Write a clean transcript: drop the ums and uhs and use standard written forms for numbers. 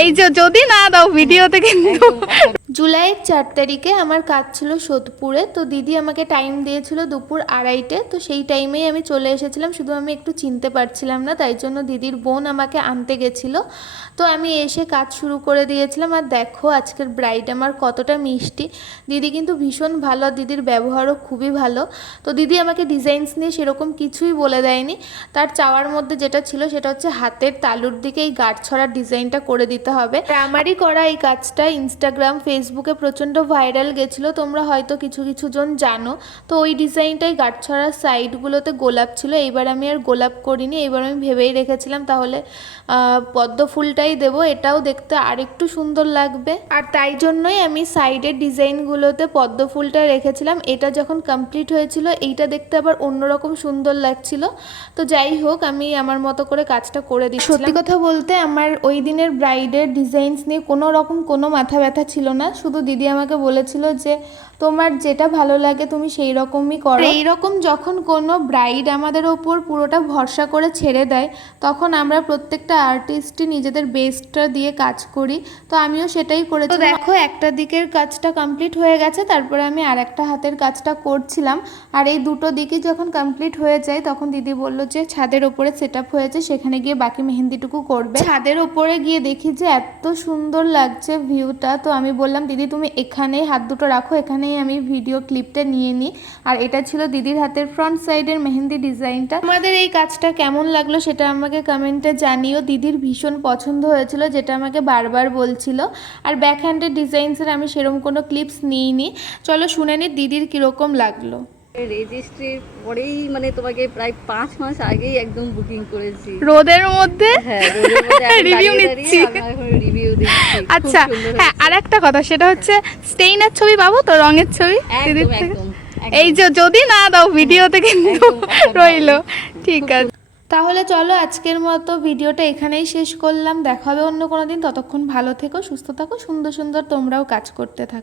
এই যে যদি না দাও ভিডিওতে কিন্তু। জুলাইয়ের 4 তারিখে আমার কাজ ছিল সোদপুরে, তো দিদি আমাকে টাইম দিয়েছিল দুপুর 2:30, তো সেই টাইমেই আমি চলে এসেছিলাম। শুধু আমি একটু চিনতে পারছিলাম না, তাই জন্য দিদির বোন আমাকে আনতে গেছিলো। তো আমি এসে কাজ শুরু করে দিয়েছিলাম। আর দেখো আজকের ব্রাইড আমার কতটা মিষ্টি। দিদি কিন্তু ভীষণ ভালো, দিদির ব্যবহারও খুবই ভালো। তো দিদি আমাকে ডিজাইনস নিয়ে সেরকম কিছুই বলে দেয়নি। তার চাওয়ার মধ্যে যেটা ছিল সেটা হচ্ছে হাতের তালুর দিকে এই গাঁটছড়ার ডিজাইনটা করে দিতে হবে। আমারই করা এই কাজটা ইনস্টাগ্রাম ফেসবুকে প্রচণ্ড ভাইরাল গেছিলো, তোমরা হয়তো কিছু কিছু জন জানো। তো ওই ডিজাইনটাই গাঁটছড়ার সাইডগুলোতে গোলাপ ছিল। এইবার আমি আর গোলাপ করিনি, এবার আমি ভেবেই রেখেছিলাম তাহলে পদ্ম ফুলটাই দেবো, এটাও দেখতে আরেকটু সুন্দর লাগবে। আর তাই জন্যই আমি সাইডের ডিজাইনগুলোতে পদ্ম ফুলটা রেখেছিলাম। এটা যখন কমপ্লিট হয়েছিল এইটা দেখতে আবার অন্যরকম সুন্দর লাগছিল। তো যাই হোক, আমি আমার মতো করে কাজটা করে দিচ্ছিলাম। সত্যি কথা বলতে আমার ওই দিনের ব্রাইডের ডিজাইনস নিয়ে কোনো মাথা ব্যথা ছিল না। শুধু দিদি আমাকে বলেছিল যে তোমার যেটা ভালো লাগে তুমি সেই রকমই করো। এইরকম যখন কোনো ব্রাইড আমাদের ওপর পুরোটা ভরসা করে ছেড়ে দেয়, তখন আমরা প্রত্যেকটা আর্টিস্টই নিজেদের বেস্টটা দিয়ে কাজ করি। তো আমিও সেটাই করেছি। তো দেখো একটা দিকের কাজটা কমপ্লিট হয়ে গেছে, তারপরে আমি আর একটা হাতের কাজটা করছিলাম। আর এই দুটো দিকই যখন কমপ্লিট হয়ে যায় তখন দিদি বলল যে ছাদের ওপরে সেট আপ হয়েছে, সেখানে গিয়ে বাকি মেহেন্দিটুকু করবে। ছাদের ওপরে গিয়ে দেখি যে এত সুন্দর লাগছে ভিউটা। তো আমি বললাম দিদি তুমি এখানেই হাত দুটো রাখো, এখানেই আমি ভিডিও ক্লিপটা নিয়ে নিই। আর এটা ছিল দিদির হাতের ফ্রন্ট সাইডের মেহেন্দি ডিজাইনটা। আমাদের এই কাজটা কেমন লাগলো সেটা আমাকে কমেন্টে জানিও। দিদির ভীষণ পছন্দ হয়েছিল, যেটা আমাকে বারবার বলছিল। আর ব্যাক হ্যান্ডের ডিজাইনসের আমি সেরকম কোনো ক্লিপস নিইনি। চলো শুনে নি দিদির কীরকম লাগলো। রেজিস্ট্রির পরেই মানে তোমাকে প্রায় 5 মাস আগেই একদম বুকিং করেছি। রোদের মধ্যে রিভিউ নিচ্ছি। রিভিউ দিচ্ছি। আচ্ছা হ্যাঁ, আর একটা কথা সেটা হচ্ছে স্টেইনের ছবি পাবো তো, রঙের ছবি দিদির থেকে? এই যে যদি না দাও ভিডিওতে কিন্তু রইলো। ঠিক আছে, তাহলে চলো আজকের মতো ভিডিওটা এখানেই শেষ করলাম। দেখা হবে অন্য কোনো দিন। ততক্ষণ ভালো থেকো, সুস্থ থাকো, সুন্দর সুন্দর তোমরাও কাজ করতে থাকো।